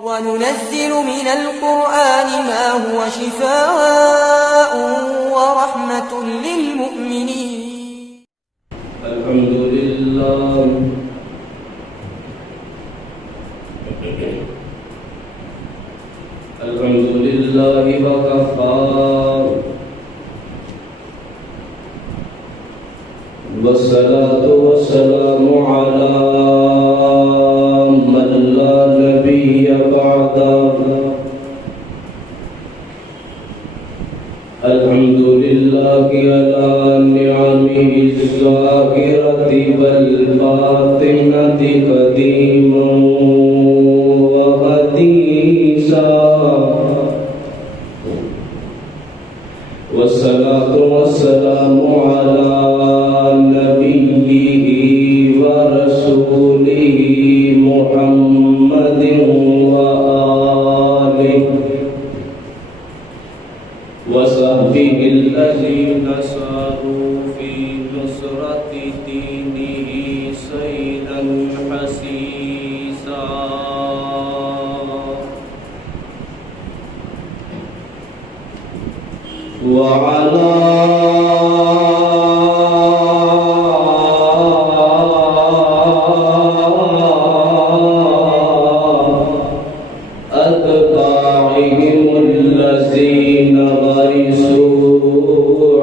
وننزل من القرآن ما هو شفاء ورحمة للمؤمنين. الحمد لله وكفى والصلاة والسلام على من لا نبي بعده. الحمد لله على نعمه الظاهرة والباطنة قديما وحديثا، والصلاة والسلام على نبيه ورسوله محمد وآله وصحبه الذين ساروا في نصرة دينه سيرا حسيسا. وعلى أتباعهم الذين ورثوا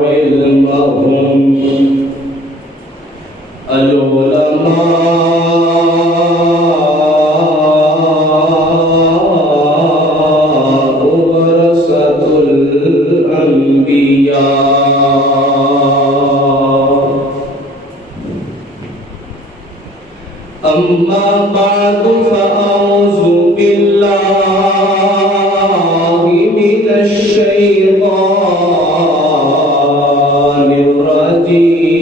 علمهم العلماء ورثة الأنبياء. أما بعد فأعوذ بالله من الشيطان الرجيم.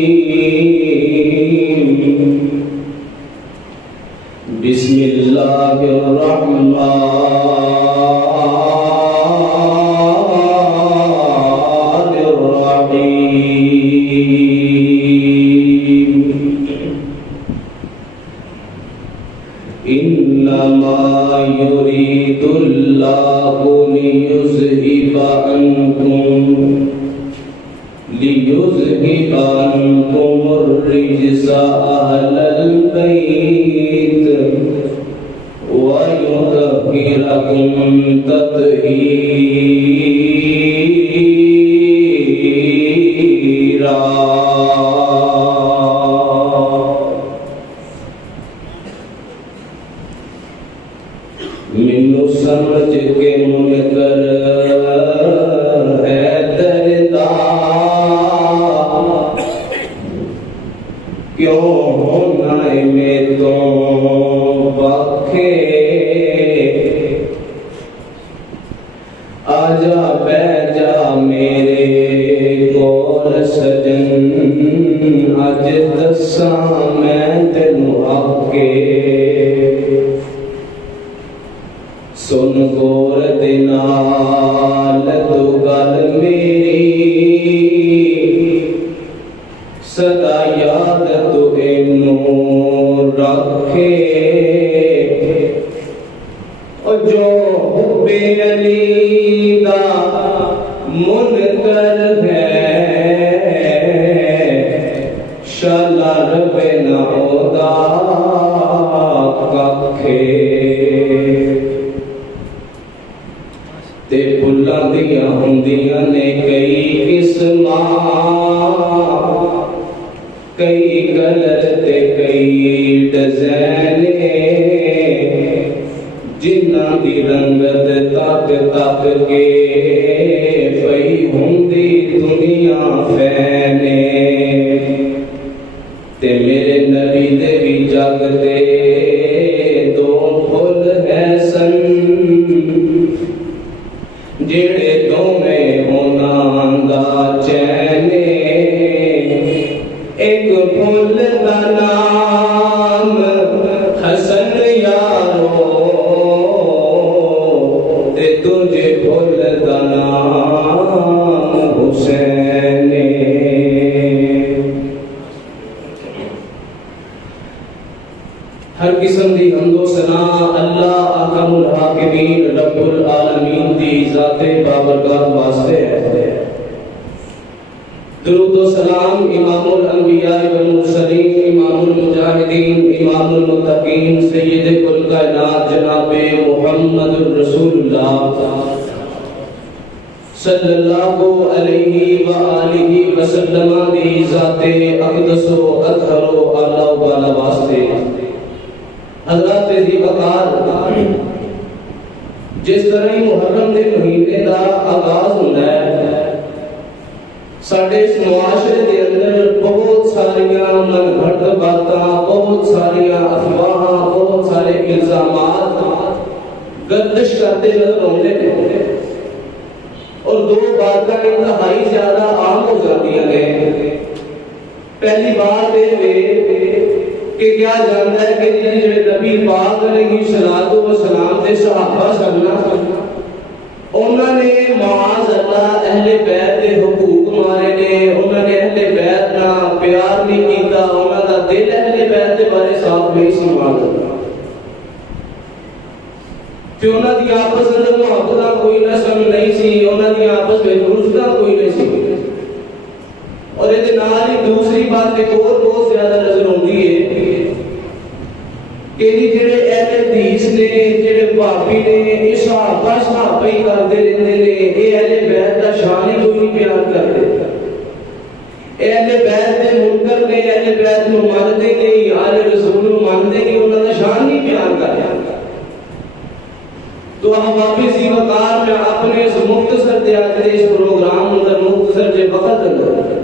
بسم الله الرحمن الرحيم. إنما يريد الله ليذهب عنكم الرجس أهل البيت ويطهركم تطهيرا. مینوں سمجھ کے منکر ہے دردا، کیوں ہونا میں تو بکھے. آجا بہ جا میرے کول سجن، اج دساں میں تینوں آکے. سن گور دے نال تو گل میری، سدا یاد تو اینوں رکھے. او جو حب علی دا منکر ہے، شالا رب نہ ہودا ککھے. تے پھلاں دیاں ہوندیاں نے کئی قسماں، کئی کلر تے کئی ڈیزائن، جنہاں دی رنگت تک تک کے پئی ہوندی دنیا فینے. تے میرے نبی دے بھی جگ دے دو پھل ہے سن، جڑے دوویں ہونا دا چین. ایک پھل دا نام حسن یارو، تے دوجے پھل دا نام حسین. ہر الحاکمین رب العالمین دی ذات بابرکات واسطے ہے۔ درود و سلام امام الانبیاء والمرسلین، امام المجاہدین، امام المتقین، سید کل کائنات جناب محمد رسول اللہ صلی اللہ علیہ وآلہ وسلم دی ذات اقدس و اطہر و اعلی و بالا واسطے حضرات ذی وقار جس طرح ہی محرم دے مہینے دا آغاز ہوتا ہے، ساڈے اس معاشرے دے اندر بہت ساریاں من گھڑت باتاں، بہت ساریاں افواہاں، بہت سارے الزامات گردش کرتے نظر آتے ہیں، اور دو باتیں انتہائی زیادہ عام ہو جاتی ہیں۔ پہلی بات یہ کہ کیا جانتا ہے کہ جڑے نبی پاک علیہ السلام دے صحابہ سن، انہوں نے معاذ اللہ اہل بیت دے حقوق مارے نے، انہوں نے اہل بیت نہ پیار نہیں کیتا، انہوں دا دل اہل بیت دے بارے صاف نہیں سنبھالتا، کہ انہوں دی آپس اندر محبت کوئی رسم نہیں سی، انہوں دی آپس میں رشتہ کوئی نہیں سی۔ اور یہ نال ہی دوسری بات ایک اور بہت زیادہ نظر آتی ہے کہ جڑے اہل حدیث نے، جڑے بھابی نے، یہ صحابہ ہی کرتے رہتے ہیں، یہ اہل بیت کا شان ہی کوئی نہیں بیان کرتے۔ اہل بیت کے منکر نے، اہل بیت کو مانتے نہیں، آل رسول کو مانتے نہیں، انہوں کا شان نہیں بیان کرتے۔ تو احباب ذی وقار میں اپنے اس مختصر دیاتے اس پروگرام اندر مختصر جے وقت اندر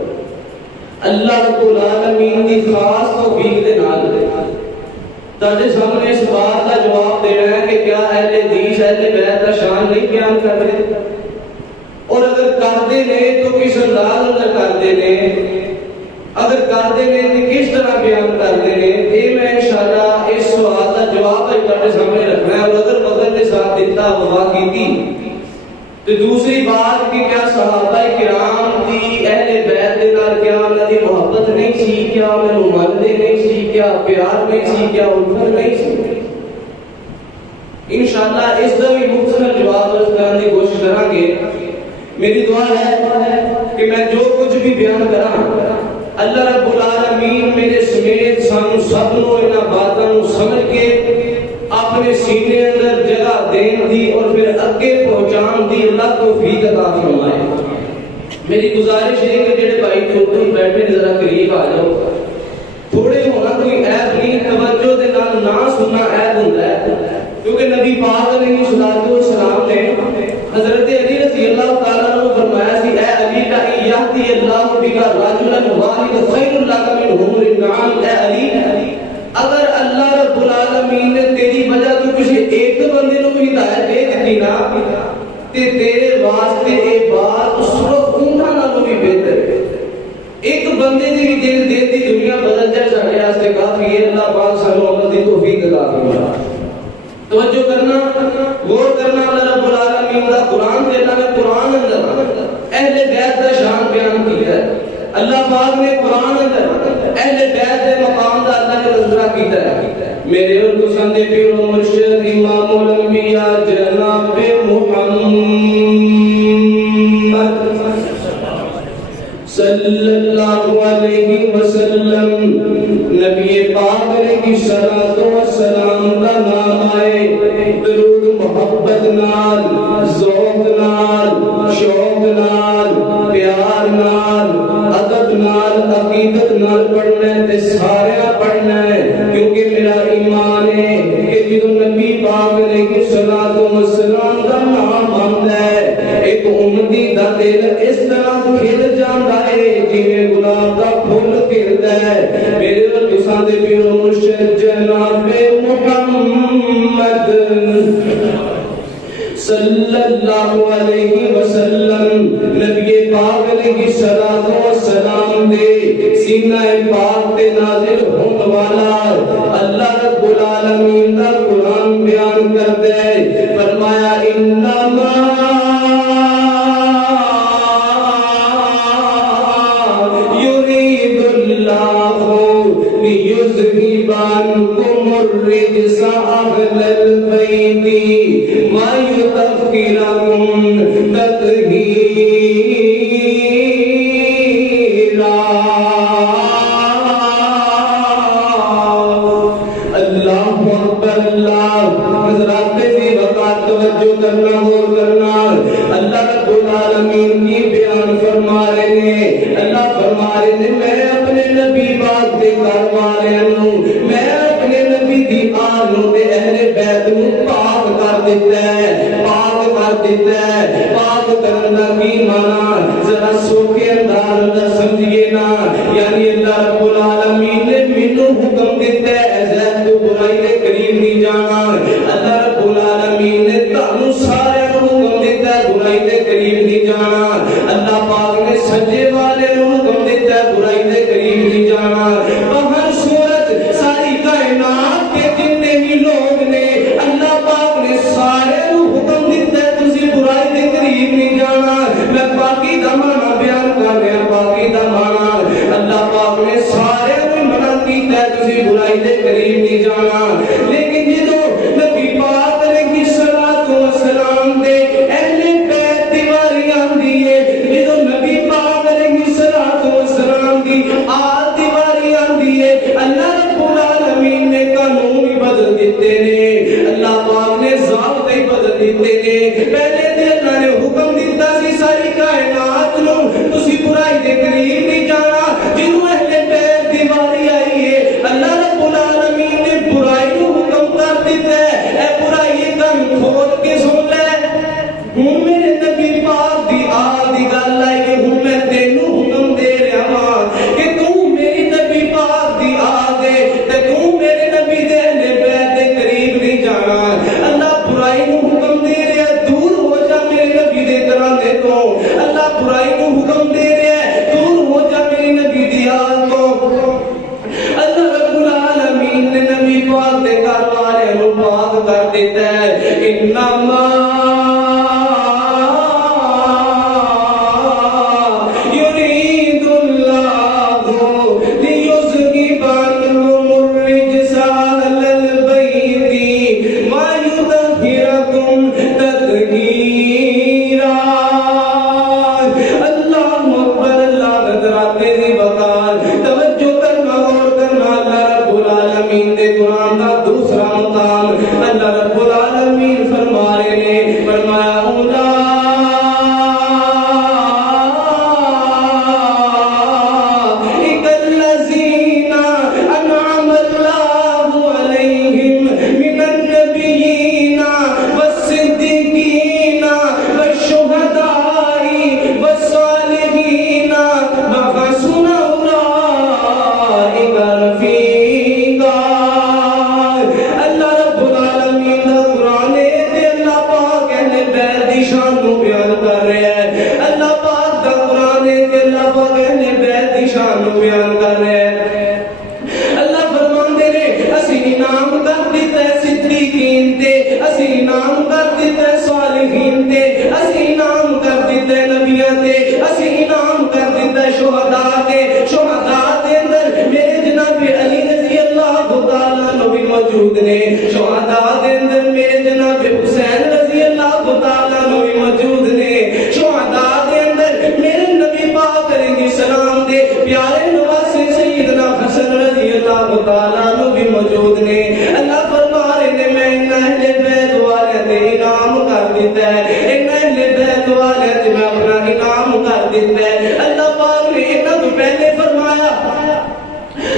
اللہ رب العالمین کی خاص توفیق دے نال تاکہ سامنے اس بات کا جواب دینا ہے کہ کیا اہل حدیث اہل بیت کا شان نہیں بیان کرتے، اور اگر کرتے نے تو کس انداز اندر کرتے نے، اگر کرتے نے تو کس طرح بیان کرتے نے، یہ میں انشاءاللہ اس سوال کا جواب تاکہ سامنے رکھنا ہے۔ اور اگر وقت کے ساتھ دیتا وفا کی تھی تو دوسری بات کہ کیا صحابہ کرام دی اہل بیت دے نال کیا انہاں دی محبت نہیں سی، کیا انہاں نوں مانتے نہیں سی، کیا پیار نہیں سی، کیا الفت نہیں سی۔ انشاءاللہ اس کا بھی مختصر جواب کرنے کی کوشش کریں گے۔ میری دعا ہے کہ میں جو کچھ بھی بیان کراں اللہ رب العالمین میرے سمیت سانو سب نوں انہاں باتاں نوں سمجھ کے اپنے سینے اندر جگہ دین دی اور پھر اگے پہنچان دی اللہ توفیق عطا فرمائے۔ میری گزارش ہے کہ جڑے بھائی دور بیٹھے ذرا قریب آ جاؤ، تھوڑے ہونا کوئی عیب نہیں، توجہ دے نال نہ سننا عیب ہوندا ہے، کیونکہ نبی پاک علیہ السلام نے حضرت علی رضی اللہ تعالیٰ عنہ فرمایا سی اے علی کا یہدی اللہ بک رجلا واحدا خیر لک من حمر النعام۔ اے علی اگر اللہ رب العالمین نے تیری وجہ تو کسی ایک بندے کو ہدایت دے دیتی نا تے تیرے واسطے ایک بات سرخ اونٹاں نالوں بھی بہتر ہے۔ ایک بندے دی بھی دل دے دی دنیا بدل جائے ساڈے واسطے کافی ہے۔ اللہ پاک سانوں عمل دی توفیق عطا فرمائے۔ توجہ کرنا، غور کرنا، اللہ رب العالمین دا قرآن تے اللہ نے قرآن اندر اہل بیت دا شان بیان کیا ہے۔ اللہ پاک نے قرآن اندر اہل بیت دے مقام دا اللہ نے تذکرہ کیتا ہے۔ میرے اور پسند پیر و مرشد امام الانبیاء جناب محمد صلی اللہ علیہ وسلم نبی پاک علیہ السلام کا نام آئے، درود محبت نال، ذوق نال، شوق نال، پیار نال، ادب نال، عقیدت نال پڑھنا ہے تے سارے پڑھنا ہے، کیونکہ میرا ایمان ہے کہ جدو نبی پاک علیہ السلام کا نام آتا ہے ایک امتی دا دل اس طرح کھل جاتا ہے جویں گلاب دا پھول کھلدا ہے۔ میرے اور پسند پیر و مرشد جناب محمد صلی اللہ علیہ وسلم نبی پاک علیہ السلام دے سینہ پاک تے نازل ہون والا اللہ رب العالمین دا قرآن بیان کرتا ہے، فرمایا انما یرید اللہ لیذہب عنکم الرجس اہل البیت تذکرکم تطہیرا۔ اللہ اکبر اللہ۔ حضرات تیزی وقات توجہ کرنا، غور کرنا۔ اللہ رب العالمین کی بیان فرما رہے ہیں، اللہ فرما رہے ہیں میں اپنے نبی پاک دے گھر والوں نوں، میں اپنے نبی دی آل نوں تے اہل بیت نوں پاک کر دیتا ہے، پاک کر دیتا ہے۔ پاک کرن دا کی مانا ذرا سوکھے انداز اندر سمجھیے نا، یعنی اللہ رب العالمین نے مینوں حکم دیتا ہے زید تو برائی دے قریب نہیں جانا۔ اللہ رب العالمین نے تانوں سارے نوں حکم دیتا ہے برائی دے قریب نہیں جانا۔ اللہ پاک نے سجے والے نوں حکم دیتا ہے برائی دے قریب نہیں جانا۔ ہر صورت ساری کائنات کے جتنے بھی لوگ نے اللہ پاک نے سارے نوں حکم دیتا ہے تسی برائی دے قریب نہیں جانا۔ میں باقی دا معنی بیان کر رہا، باقی دا معنی اللہ پاک نے سارے نوں منع کیتا ہے تسی برائی دے قریب نہیں جانا۔ لیکن جدوں نبی پاک علیہ الصلوۃ والسلام دے اہل بیت دی واری آندی ہے، جدوں نبی پاک علیہ الصلوۃ والسلام دی آل دی واری آندی ہے، اللہ رب العالمین نے قانون ہی بدل دیتے نے، اللہ پاک نے ضابطے ہی بدل دیتے نے۔ پہلے تے اللہ نے حکم دیتا سی ساری کائنات نوں تسی برائی دے قریب نہیں جانا، جنوں اہل بیت دی واری آئی ہے اللہ رب العالمین نے برائی نوں حکم کر دیتا ہے، اے برائی کم کھول کے سن لے، ہوں میرے نبی پاک دی آل دی گل آئی ہے، ہوں میں تینوں حکم دے رہا ہاں کہ تو میری نبی پاک دی آل دے تے تو میرے نبی دے اہل بیت دے قریب نہیں جانا۔ اللہ برائی نوں حکم دے رہا ہے دور ہو جا میرے نبی دے گھرانے تو، اللہ برائی نوں حکم دے رہا ہے دور ہو جا میری نبی دی آل تو۔ اللہ رب العالمین نے نبی پاک دے گھر والے نوں پاک کر دیتا ہے۔ انما یرید اللہ لیذہب عنکم الرجس اہل البیت ویطہرکم تطہیرا۔ اللہ اکبر اللہ۔ نظرات تیزی وقار توجہ کرنا، غور کرنا۔ اللہ رب العالمین دے قرآن دا دوسرا مقام اللہ رب العالمین فرما رہے نے، فرمایا اولئک الذین انعم اللہ علیہم من النبیین والصدیقین والشہداء والصالحین وحسن اولئک رفیقا۔ اللہ رب العالمین دا قرآن ہے تے اللہ پاک اہل بیت دی شان نو بیان کر رہا ہے۔ اللہ پاک دا قرآن ہے تے اللہ پاک اہل بیت دی شان نو بیان کر رہا ہے۔ اللہ فرماندے نے اسی انعام کر دیتا ہے صدیقین تے، اسی انعام کر دیتا ہے صالحین تے، اسی انعام کر دیتا ہے نبیاں تے، اسی انعام کر دیتا ہے شہداء تے۔ شہداء دے اندر میرے جناب علی رضی اللہ تعالیٰ عنہ بھی موجود نے، شہداء دے اندر میرے جناب حسین رضی اللہ تعالیٰ عنہ بھی موجود نے، شہداء دے اندر میرے نبی پاک علیہ السلام دے پیارے نواسے سیدنا حسن رضی اللہ تعالیٰ عنہ بھی موجود نے۔ اللہ فرما رہے نے میں ان اہل بیت والے تے انعام کر دیتا ہے، ان اہل بیت والے تے میں اپنا انعام کر دیتا ہے۔ اللہ پاک نے انہاں تو پہلے فرمایا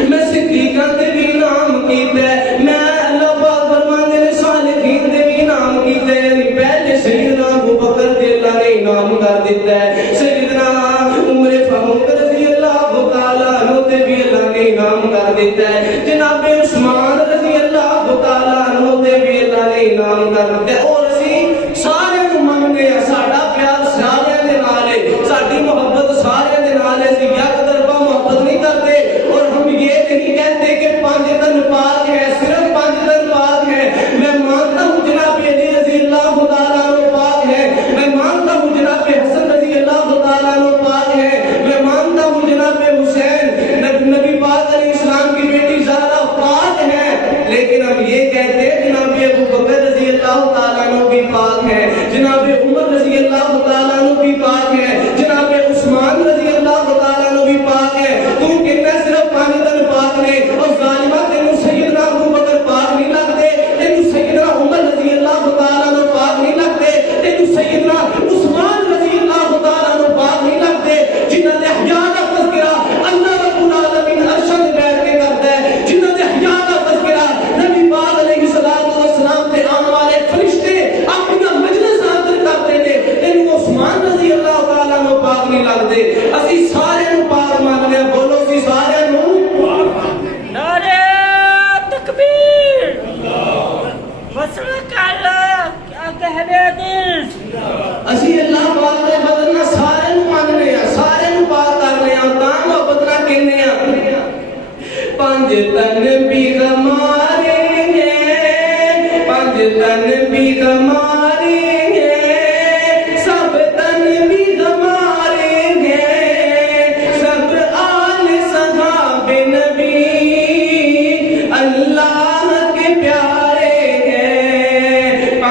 میں صدیقاں تے بھی انعام کیتا ہے، میں اللہ پاک فرماندے نے صالحین تے بھی انعام کیتا ہے، یعنی پہلے سیدنا ابو بکر تے اللہ نے انعام کر دیتا ہے، سیدنا عمر فاروق رضی اللہ تعالیٰ عنہ تے بھی اللہ نے انعام کر دیتا ہے، جناب عثمان رضی اللہ تعالیٰ عنہ تے بھی اللہ نے انعام کر دیتا ہے۔ اور اسی سارے نوں مننے ہیں، ساڈا پیار سارے دے نال ہے، ساڈی محبت سارے دے نال ہے، اسی یک طرفہ محبت نہیں کرتے، اور ہم یہ نہیں کہتے کہ پانچ تن پاک ہے، صرف پانچ تن پاک ہے۔ میں مانتا ہوں جناب علی رضی اللہ تعالیٰ عنہ پاک ہے، میں مانتا ہوں جناب حسن رضی اللہ تعالیٰ عنہ پاک ہے، میں مانتا ہوں جناب حسین نبی پاک علیہ السلام کی بیٹی زہرا پاک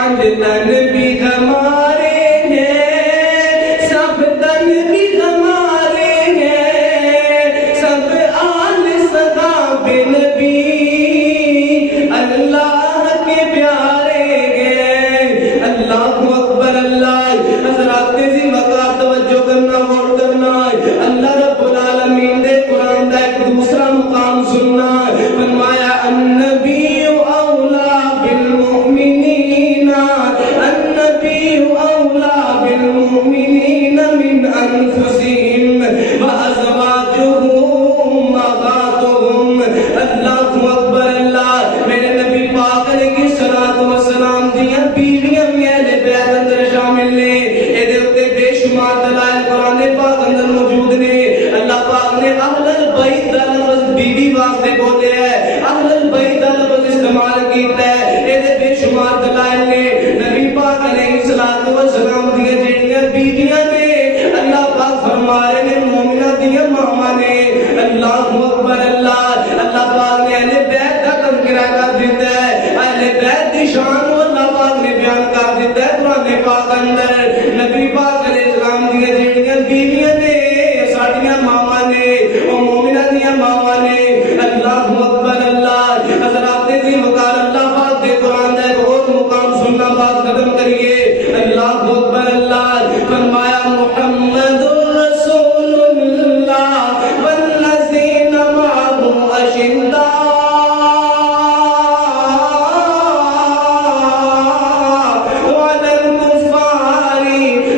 پانچ تن بھی ہمارے ہیں، سب تن بھی ہمارے ہیں، سب آل صحاب نبی اللہ کے پیارے ہیں۔ اللہ اکبر اللہ، حضرات تیزی وقار توجہ کرنا غور کرنا، اللہ رب العالمین دے قرآن دا ایک دوسرا مقام سننا، فرمایا النبی اولا بالمؤمنین، النبی اولا بالمؤمنین من انفسهم وازواجہ امہاتہم۔ اللہ اکبر اللہ، میرے نبی پاک علیہ الصلوۃ والسلام دیاں بیویاں بھی اہل بیت اندر شامل نے، اے دے اوتے بے شمار دلائل قرآن پاک اندر موجود نے۔ اللہ پاک نے اہل البیت دا لفظ بیوی واسطے بولے ہے، اہل البیت دا لفظ استعمال کیتا ہے، اے دے بے شمار دلائل نے۔ نبی پاک علیہ الصلوۃ والسلام دیاں جڑیاں بیویاں نے، اللہ پاک فرما رہے نے مومنہ دیاں ماواں نے۔ اللہ اکبر اللہ، اللہ پاک نے اہل بیت دا تذکرہ کر دیتا ہے، اہل بیت دی شان کو اللہ پاک نے بیان کر دیتا ہے قرآن پاک اندر۔ نبی پاک علیہ السلام دیاں جڑیاں بیویاں نے ساڈیاں ماواں نے، او مومنہ دیاں ماواں نے۔ اللہ اکبر اللہ، حضرات دی وقار اللہ پاک دے قرآن دا ایک اور مقام سننا بات ختم کریے۔ اللہ اکبر اللہ، فرمایا محمد رسول اللہ والذین معہ اشداء علی الکفار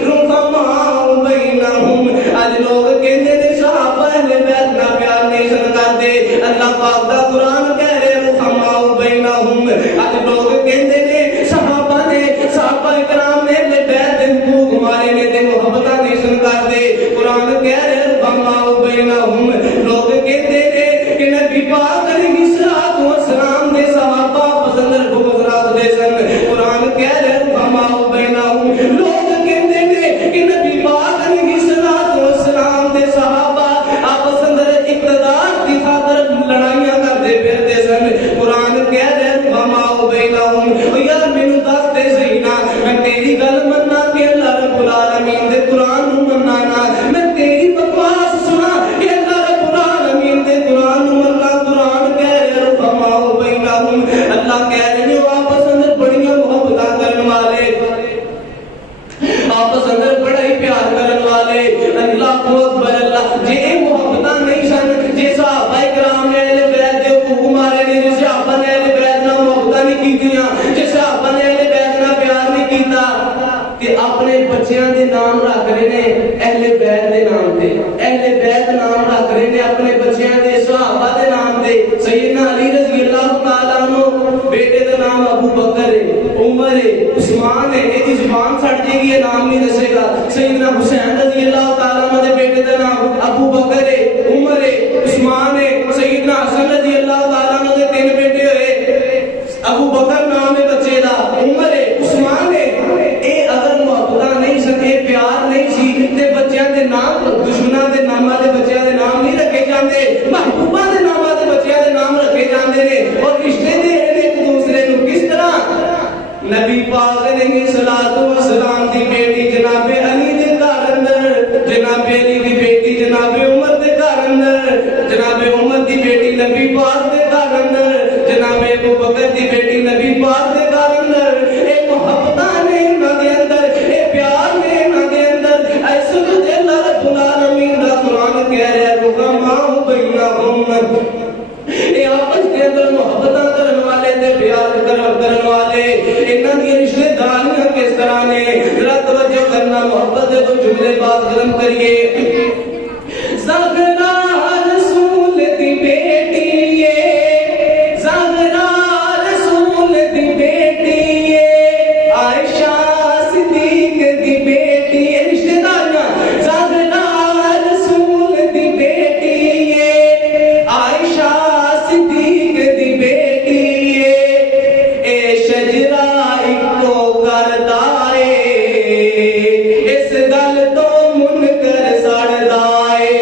رحماء بینہم۔ آج لوگ کہتے ہیں صحابہ اہل بیت نہ پیار نہیں سن کرتے، اللہ پاک دا قرآن کہہ رہے رحماء بینہم۔ آج لوگ کہتے ہیں صحابہ نے، صحابہ کرام نے اہل بیت دے حقوق مارے نے تے محبتاں نہیں سن کرتے، قرآن کہہ رہے رحماء بینہم۔ لوگ کہتے ہیں کہ نبی پاک علیہ الصلوۃ والسلام دے صحابہ پسند بغض رکھتے سن، قرآن کہہ رہے رحماء بینہم۔ لوگ کہتے ہیں کہ نبی پاک علیہ الصلوۃ والسلام دے صحابہ آپس اندر اقتدار کی خاطر لڑائیاں کرتے پھرتے سن، قرآن کہہ رہے رحماء بینہم۔ او یار مینوں دس دے صحیح نا، میں تیری گل مننا کہ اللہ رب العالمین دے قرآن نوں مننا نا، میں تیری بکواس سنا کہ اللہ رب العالمین دے قرآن نوں مننا۔ قرآن کہہ رہے رحماء بینہم، اللہ کہہ رہے ہیں آپس اندر بڑیاں محبتاں کرن والے، آپس اندر بڑا ہی پیار کرن والے۔ اللہ اکبر اللہ، جے محبتاں نہیں سن، جے صحابہ کرام نے اہل بیت دے حقوق مارے نے، جے صحابہ نے اہل بیت نال محبتاں نہیں کیتیاں، جے صحابہ نے اہل بیت نال پیار نہیں کیتا، تے اپنے بچیاں دے نام رکھ رہے نے اہل بیت دے نام تے، اہل بیت نام رکھ رہے نے اپنے بچیاں دے صحابہ دے نام تے۔ سیدنا علی رضی اللہ تعالیٰ عنہ بیٹے دا نام ابو بکر ہے، عمر ہے، عثمان ہے، یہ زبان سڑ جائے گی یہ نام نہیں دسے گا۔ سیدنا حسین رضی اللہ تعالیٰ عنہ دے بیٹے دا نام ابو بکر ہے، عمر ہے، عثمان ہے۔ سیدنا حسن رضی اللہ تعالیٰ عنہ دے تین بیٹے ہوئے، ابو بکر نام ہے بچے دا، عمر ہے، عثمان ہے۔ اے اگر محبتاں نہیں سکے، پیار نہیں سی تے بچیاں دے نام، دشمناں دے ناماں دے بچیاں دے نام نہیں رکھے جاندے، محبوباں دے ناماں دے بچیاں دے نام رکھے جاندے نے، اور رشتے دے ایک دوسرے نوں کس طرح؟ نبی پاک علیہ الصلوۃ والسلام دی بیٹی جناب علی دے گھر اندر، جناب علی دی بیٹی جناب عمر دے گھر اندر، جناب عمر دی بیٹی نبی پاک دے گھر اندر، جناب ابو بکر دی بیٹی نبی پاک دے گھر اندر۔ اے محبتاں نے انہاں دے اندر، اے پیار نے انہاں دے اندر، اے سنت اللہ رب العالمین دا قرآن کہہ رہا ہے رحماء بینہم۔ اے آپس کے اندر محبتاں کرن والے تے پیار کرن والے، انہاں دی رشتے داریاں کس طرح نے؟ ذرا توجہ کرنا، محبت دے تو جملے بات ختم کریے۔ زہرا رسول دی بیٹی ہے، زہرا رسول دی بیٹی ہے، عائشہ صدیق دی بیٹی ہے، رشتے داریاں۔ زہرا رسول دی بیٹی ہے، عائشہ صدیق دی بیٹی ہے، اے شجرہ اکو کردا اے، اس گل تو منکر سڑدا اے۔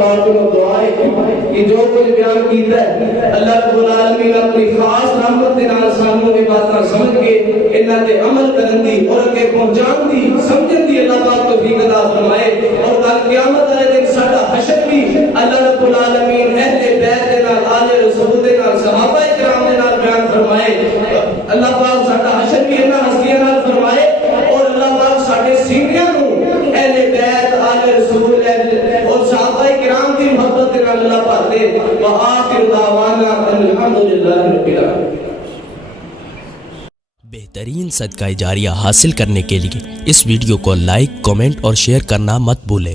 پاک کو دعا ہے کہ جو کچھ بیان کیتا ہے اللہ رب العالمین اپنی خاص رحمت دے نال سانوں یہ باتاں سمجھ کے انہاں تے عمل کرن دی اور اگے پہنچان دی سمجھن دی اللہ پاک توفیق عطا فرمائے اور کل قیامت والے دن ساڈا حشر بھی اللہ رب العالمین اہل بیت دے نال آل رسول دے نال صحابہ کرام دے نال بیان فرمائے اللہ پاک ساڈا حشر بھی انہاں ہستیاں نال فرمائے اور اللہ پاک ساڈے سینیاں نو اہل بیت آل رسول اور صحابہ کرام کی محبت دے نال اللہ پاک دے وآخر دعوانا الحمدللہ رب العالمین۔ بہترین صدقہ جاریہ حاصل کرنے کے لیے اس ویڈیو کو لائک، کمنٹ اور شیئر کرنا مت بھولیں۔